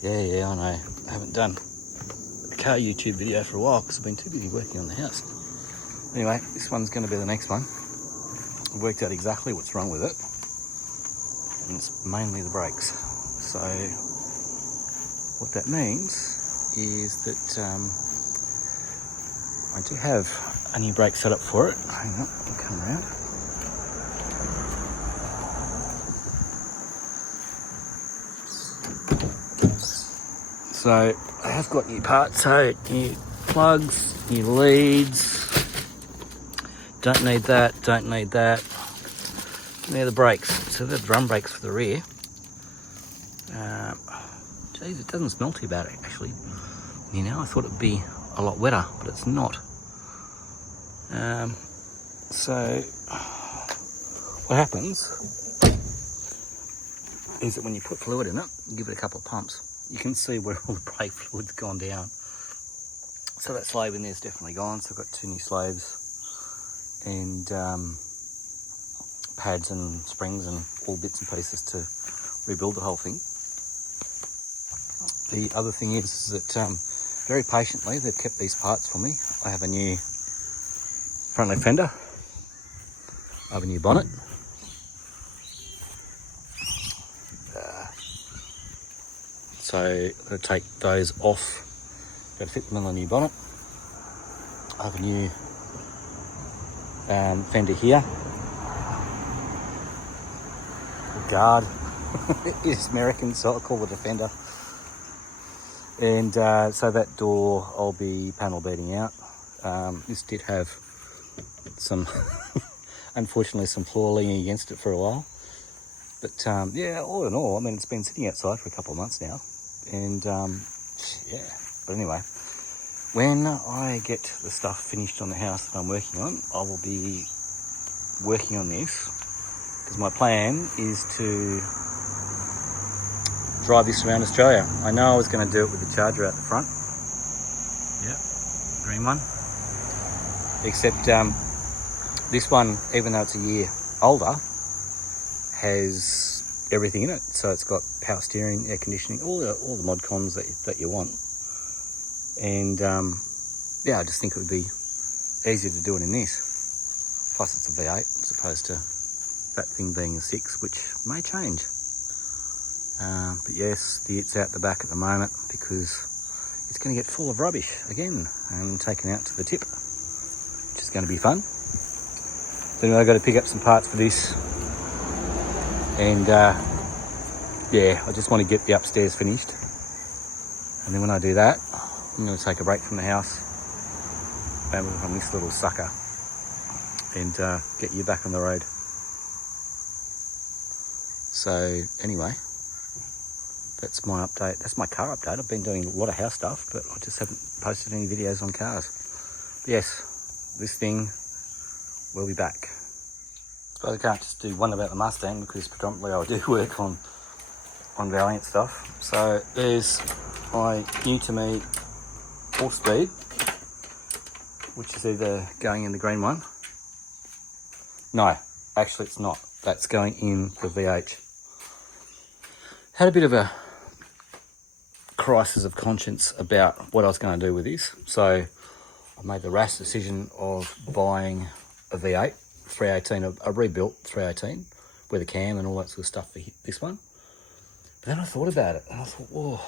Yeah, I know. I haven't done a car YouTube video for a while because I've been too busy working on the house. Anyway, this one's going to be the next one. I've worked out exactly what's wrong with it, and it's mainly the brakes. So what that means is that I do have a new brake set up for it. Hang on, I'll come around. So I have got new parts, so new plugs, new leads. Don't need that, don't need that. They're the brakes, so they're the drum brakes for the rear. Geez, it doesn't smell too bad actually. You know, I thought it'd be a lot wetter, but it's not. So what happens is that when you put fluid in it, you give it a couple of pumps, you can see where all the brake fluid's gone down. So that slave in there's definitely gone. So I've got 2 new slaves and pads and springs and all bits and pieces to rebuild the whole thing. The other thing is that very patiently they've kept these parts for me. I have a new front left fender, I have a new bonnet, so I'm going to take those off, got to fit them on the new bonnet. I have a new fender here, guard. It's American, so I'll call it a fender. And so that door I'll be panel beating out. This did have some, unfortunately, some floor leaning against it for a while. But yeah, all in all, I mean, it's been sitting outside for a couple of months now. And yeah, but anyway, when I get the stuff finished on the house that I'm working on, I will be working on this. Because my plan is to drive this around Australia. I know I was going to do it with the Charger out the front. Yeah, green one. Except this one, even though it's a year older, has everything in it. So it's got power steering, air conditioning, all the mod cons that you want. And yeah, I just think it would be easier to do it in this. Plus it's a V8 as opposed to that thing being a 6, which may change. But yes, it's out the back at the moment because it's going to get full of rubbish again and taken out to the tip, which is going to be fun. Then I've got to pick up some parts for this, and yeah, I just want to get the upstairs finished, and then when I do that, I'm going to take a break from the house and work on this little sucker and get you back on the road. So anyway, that's my update. That's my car update. I've been doing a lot of house stuff, but I just haven't posted any videos on cars. But yes, this thing will be back. But I can't just do one about the Mustang because predominantly I do work on Valiant stuff. So there's my new to me 4-speed, which is either going in the green one. No, actually it's not. That's going in the V8. Had a bit of a crisis of conscience about what I was going to do with this. So I made the rash decision of buying a V8, 318, a rebuilt 318 with a cam and all that sort of stuff for this one. But then I thought about it and I thought, whoa,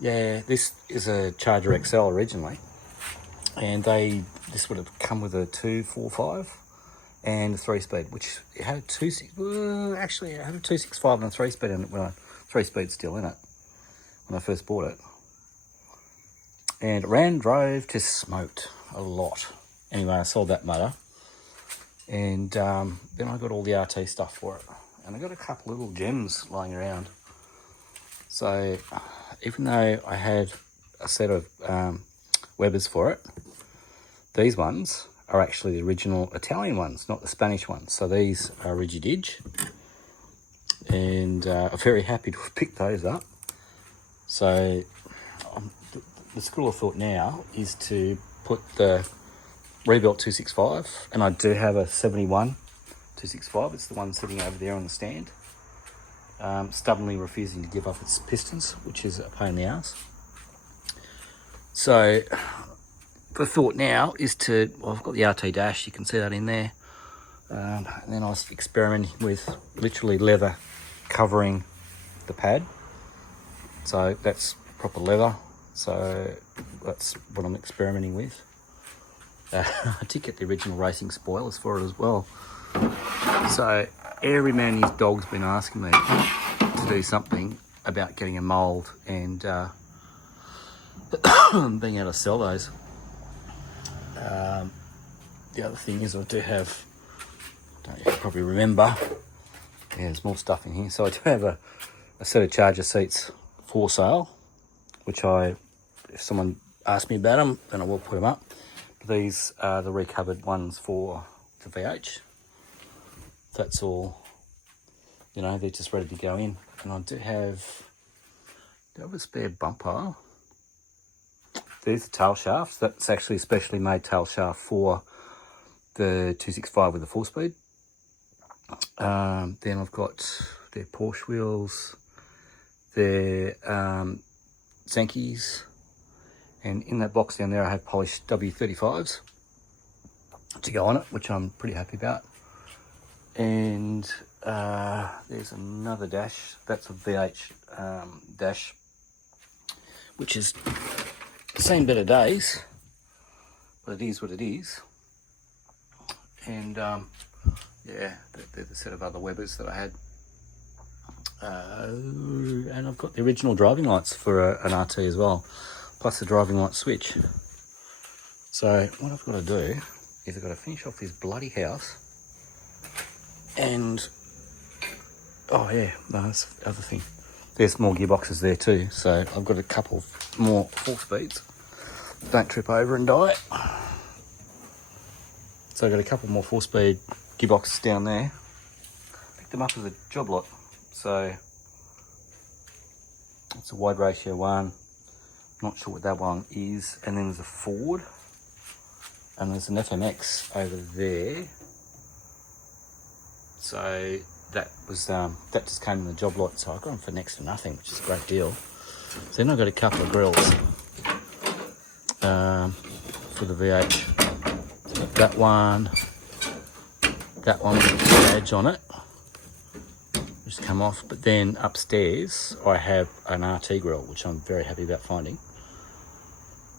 yeah, this is a Charger XL originally. And this would have come with a 245 and a 3-speed, which it had a 265 and a 3-speed in it when 3-speed's still in it when I first bought it. And it ran, drove, just smoked a lot. Anyway, I sold that motor, and then I got all the RT stuff for it, and I got a couple little gems lying around. So even though I had a set of Webers for it, these ones are actually the original Italian ones, not the Spanish ones. So these are Rigididge, and I'm very happy to have picked those up. So the school of thought now is to put the rebuilt 265, and I do have a 71 265. It's the one sitting over there on the stand. stubbornly refusing to give up its pistons, which is a pain in the ass. So the thought now is to, well, I've got the RT dash, you can see that in there. And then I was experimenting with literally leather covering the pad. So that's proper leather. So that's what I'm experimenting with. I did get the original racing spoilers for it as well. So every man and his dog's been asking me to do something about getting a mould and being able to sell those. The other thing is I do have, don't you probably remember, yeah, there's more stuff in here. So I do have a set of Charger seats for sale, which if someone asks me about them, then I will put them up. These are the recovered ones for the VH. That's all, you know, they're just ready to go in. And I do have a spare bumper. There's the tail shafts. That's actually a specially made tail shaft for the 265 with the 4-speed. Then I've got their Porsche wheels, their Zenke's, and in that box down there I have polished W35s to go on it, which I'm pretty happy about. And there's another dash. That's a VH dash, which is seen better days, but it is what it is. And yeah, there's a set of other Webbers that I had. And I've got the original driving lights for an RT as well, plus the driving light switch. So what I've got to do is I've got to finish off this bloody house. And oh yeah, no, that's the other thing. There's more gearboxes there too. So I've got a couple more 4-speeds. Don't trip over and die. So I've got a couple more 4-speed gearboxes down there. Picked them up as a job lot. So it's a wide ratio one. Not sure what that one is. And then there's a Ford. And there's an FMX over there. So that was that just came in the job lot, so I got them for next to nothing, which is a great deal. So then I got a couple of grills for the VH. That one with the badge on it, just come off. But then upstairs I have an RT grill, which I'm very happy about finding.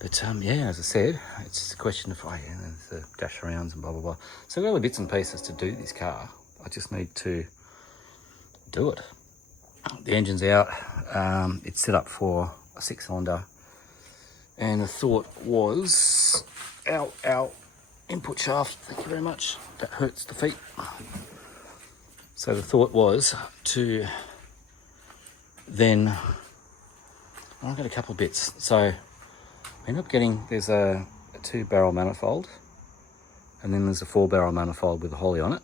But yeah, as I said, it's just a question of there's the dash arounds and blah blah blah. So I've got all the bits and pieces to do this car. I just need to do it. The engine's out. It's set up for a 6-cylinder. And the thought was, ow, input shaft, thank you very much. That hurts the feet. So the thought was to then, I've got a couple of bits. So I end up getting, there's a 2-barrel manifold, and then there's a 4-barrel manifold with a Holley on it.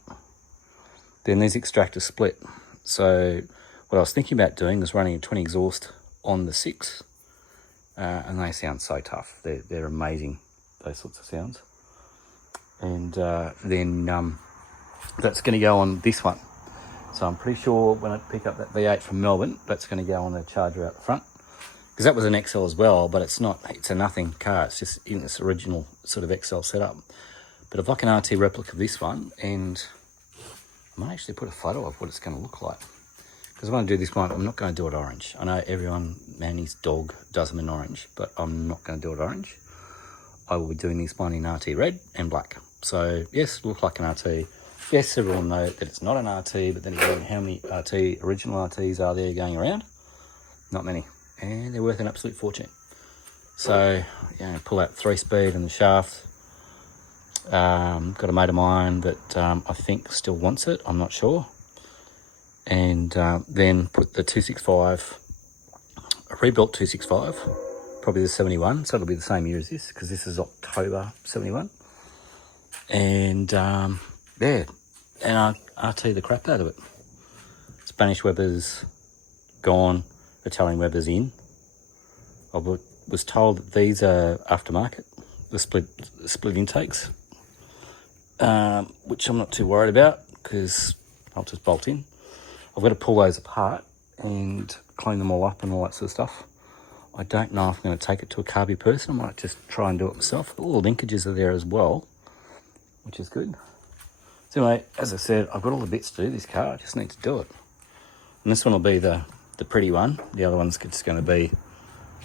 Then these extractors split. So what I was thinking about doing was running a 20 exhaust on the 6, and they sound so tough. They're amazing, those sorts of sounds. And then that's going to go on this one. So I'm pretty sure when I pick up that V8 from Melbourne, that's going to go on a Charger out the front. Because that was an XL as well, but it's a nothing car. It's just in its original sort of XL setup. But if I can RT replica of this one, and I might actually put a photo of what it's going to look like. Because I want to do this one, I'm not going to do it orange. I know everyone, man, his dog does them in orange, but I'm not going to do it orange. I will be doing this one in RT red and black. So yes, it looks like an RT. Yes, everyone know that it's not an RT, but then again, how many original RTs are there going around? Not many. And they're worth an absolute fortune. So, pull out 3-speed and the shaft. Got a mate of mine that I think still wants it, I'm not sure. And then put the 265, a rebuilt 265, probably the 71, so it'll be the same year as this, because this is October 71. And and I RT the crap out of it. Spanish Weber's gone, Italian Weber's in. I was told that these are aftermarket, the split intakes, which I'm not too worried about because I'll just bolt in. I've got to pull those apart and clean them all up and all that sort of stuff. I don't know if I'm going to take it to a carby person. I might just try and do it myself. The little linkages are there as well, which is good. So anyway, as I said, I've got all the bits to do this car. I just need to do it. And this one will be the pretty one. The other one's just going to be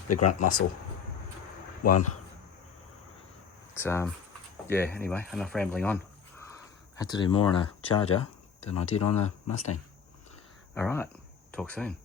the grunt muscle one. Yeah, anyway, enough rambling on. I had to do more on a Charger than I did on a Mustang. All right, talk soon.